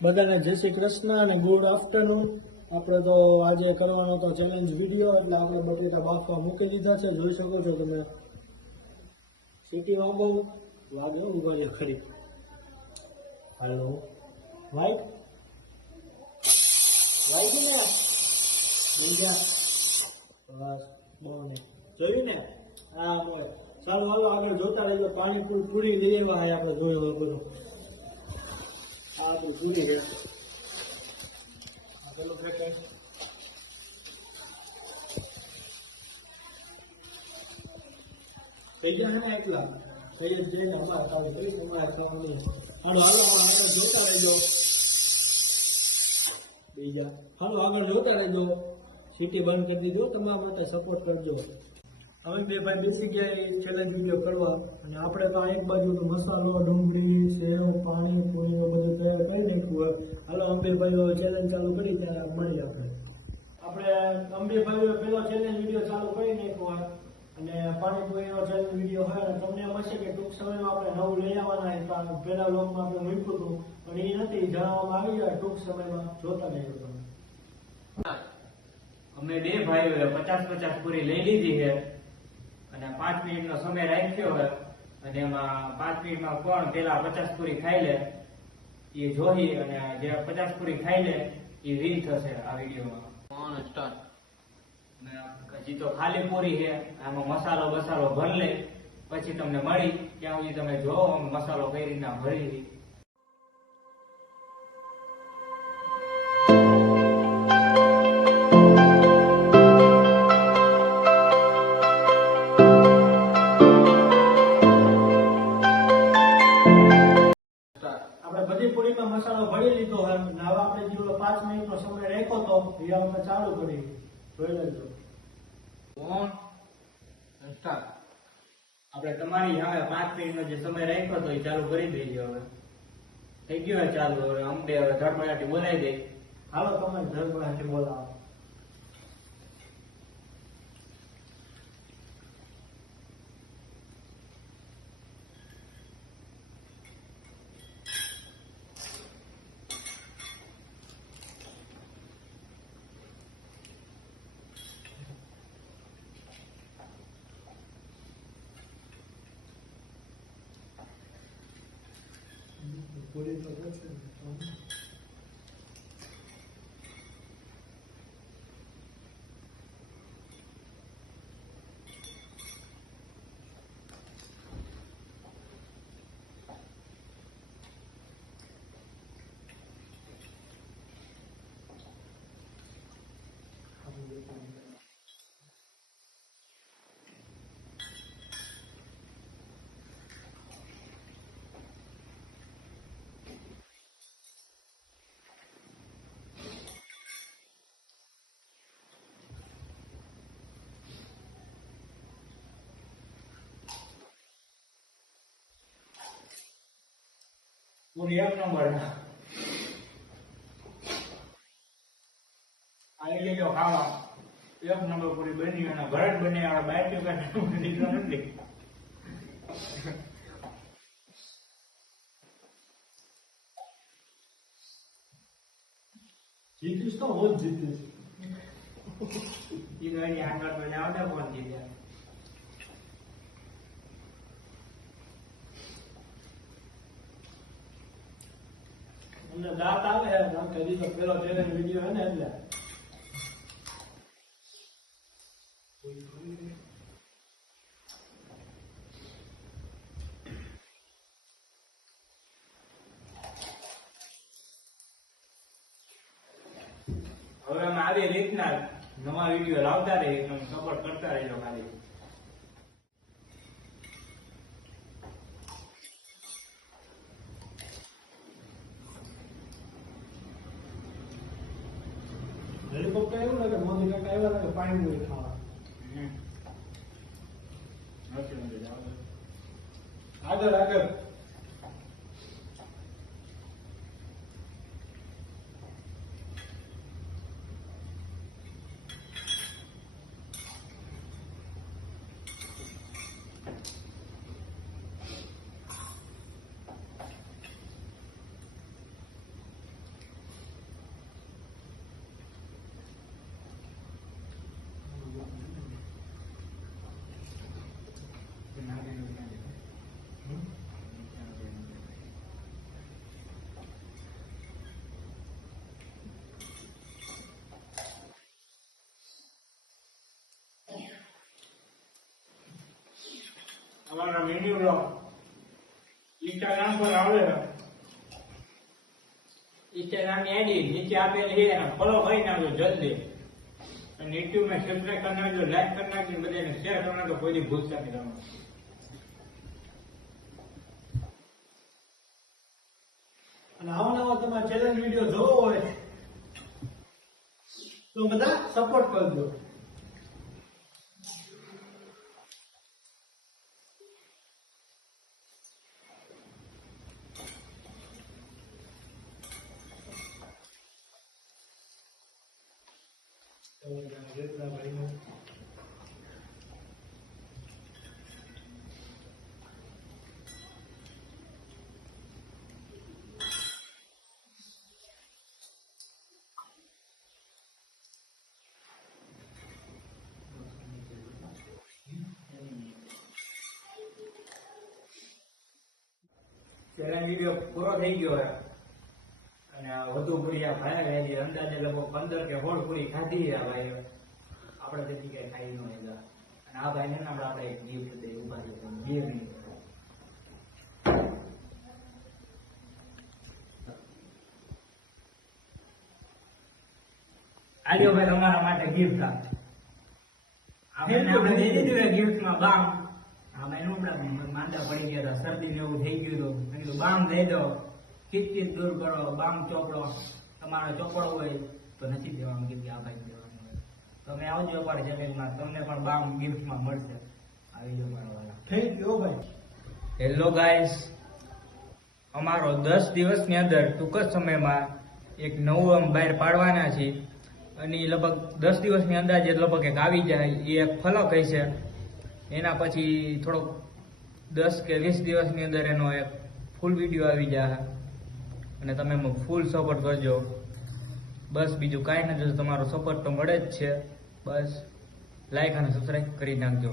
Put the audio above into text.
બધાને જય શ્રી કૃષ્ણ અને ગુડ આફ્ટરનૂન। આપણે તો આજે કરવાનો તો ચેલેન્જ વિડીયો, એટલે આપણે બટેટા બાફવા મૂકી દીધા છે, જોઈ શકો છો તમે। સિટીમાં બહુ વાગે ઉગાડે ખરી। હાલો વાઈટ વાઈટ ને બીજા બસ બહુ ને જોયું ને। હા બોય ચાલો હાલો આગળ જોતા રહેજો। પાણી પૂરી લઈ આવ્યા છે આપણે, જોયું બધું આ તો પૂરી છે। આ પેલું પેકેટ થઈ ગયા છે ને એટલા થઈ જ જઈને અમારે ખાલી કરી તમારે ખાવાનું હાલો હાલો આગળ જોતા રહેજો। બીજા હાલો આગળ જોતા રહેજો। સિટી બંધ કરી દીધો, તમારા માટે સપોર્ટ કરજો। અમે બે ભાઈ બેસી ગયા એ ચેલેન્જ વિડીયો કરવા, અને આપણે તો એક બાજુ તો મસાલો, ડુંગળી, સેવ, પાણી પૂરી બધું તૈયાર કરી નાખ્યું હોય। હાલો અંબે ભાઈઓ ચેલેન્જ ચાલુ કરી, ત્યારે મળીએ આપણે અંબે ભાઈઓ પેલો ચેલેન્જ વિડીયો ચાલુ કરી નાખ્યો હોય, અને પાણીપુરીનો ચેલેન્જ વિડીયો હોય, અને તમને એમ હશે કે ટૂંક સમયમાં આપણે નવું લઈ આવવાના છે, કારણ પહેલા લોકમાં આપણે મૂક્યું હતું પણ એ નથી જણાવવામાં આવી જાય। ટૂંક સમયમાં જોતા રહેજો તમે। અમે બે ભાઈઓએ 50-50 પૂરી લઈ લીધી છે, અને 5 મિનિટનો સમય રાખ્યો હોય, અને એમાં 5 મિનિટમાં કોણ પેલા 50 પૂરી ખાઈ લે એ જોઈ, અને જે 50 પૂરી ખાઈ લે એ વિન થશે આ વિડીયોમાં। સ્ટાર્ટ। હજી તો ખાલી પૂરી છે, આમાં મસાલો બસાલો ભરી લે, પછી તમને મળી ત્યાં સુધી તમે જોવો મસાલો કઈ રીતના ભરી। આપણે બધી પૂરીમાં મસાલો ભરી લીધો હોય, અને હવે આપણે જે 5 મિનિટનો સમય રાખ્યો તો એ આપણે ચાલુ કરી જોઈ લેજો। આપણે તમારી હવે 5 મિનિટનો જે સમય રાખ્યો તો એ ચાલુ કરી દઈએ। હવે થઈ ગયો ચાલુ। હવે અમને હવે ધડપડાટી બોલાવી દે। હાલો તમે ધડપડાટી બોલાવો। પૂરી તો છે પૂરી એક નંબર આવી લેજો ખાવા। એક નંબર પૂરી બની, અને ઘરે જ બની, આપણે બહાર નીકળો નથી। જીતીશ તો હું જ જીતીશ। એ તો એની આગળ તો જાવ ને કોણ જીત્યા। અમને દાંત આવે કારણ કે હજી તો પેલો ચેલેન્જ વિડીયો હે ને એટલે હવે અમે આવી રીતના નવા વિડીયો લાવતા રહીએ, તમે સપોર્ટ કરતા રહેજો ખાલી। હેલિકોપ્ટર એવું લાગે મોદી કાકા એવા લાગે પાણી પૂરી ખાવા। આગળ આગળ અમારા મેન્યુ ઇન્સ્ટાગ્રામ પર આવે ઇન્સ્ટાગ્રામની આઈડી નીચે આપેલી છે અને ફોલો કરી નાખજો જલ્દી અને યુટ્યુબમાં સબસ્ક્રાઇબ કરી નાખજો લાઈક કરી નાખજો બધાને શેર કરી નાખજો કોઈ દી ભૂલતા નહીં તમે અને આવા તમારા ચેલેન્જ વિડીયો જોવો હોય તો બધા સપોર્ટ કરજો. ચેલેન્જ વિડીયો પૂરો થઈ ગયો છે અને આ વધુ પૂરી આ ભાઈ હજી અંદાજે લગભગ 15 કે 16 પૂરી ખાધી છે આ ભાઈ આપણે તેથી કઈ ખાઈ ન હોય અને આ ભાઈને આપણે એક ગિફ્ટ દઈએ ઉભા છે 2 મિનિટ આલ્યો ભાઈ તમારા માટે ગિફ્ટ આપણે દઈ દીધું ગિફ્ટમાં બામ આમાં એનું હમણાં માંદા પડી ગયા હતા શરદી ને એવું થઈ ગયું હતું મેં કીધું બામ દઈ દો કિટકીટ દૂર કરો બામ ચોપડો તમારો ચોપડો હોય તો નથી દેવાનું કે આ ભાઈ દેવાનું હોય તમે આવજો અમારી ચેનલમાં તમને પણ બામ ગિફ્ટમાં મળશે આવી જાઓ મારા વાલા થેન્ક યુ ભાઈ. હેલો ગાઈસ અમારો 10 દિવસની અંદર ટૂંક જ સમયમાં એક નવું આમ બહાર પાડવાના છે અને લગભગ 10 દિવસની અંદાજે લગભગ એક આવી જાય એ એક ફલક હશે એના પછી થોડોક 10 કે 20 દિવસની અંદર એનો એક ફૂલ વિડીયો આવી જાય અને તમે ફૂલ સપોર્ટ કરજો બસ બીજું કાંઈ નથી તમારો સપોર્ટ તો મળે જ છે બસ લાઈક અને સબસ્ક્રાઈબ કરી નાખજો.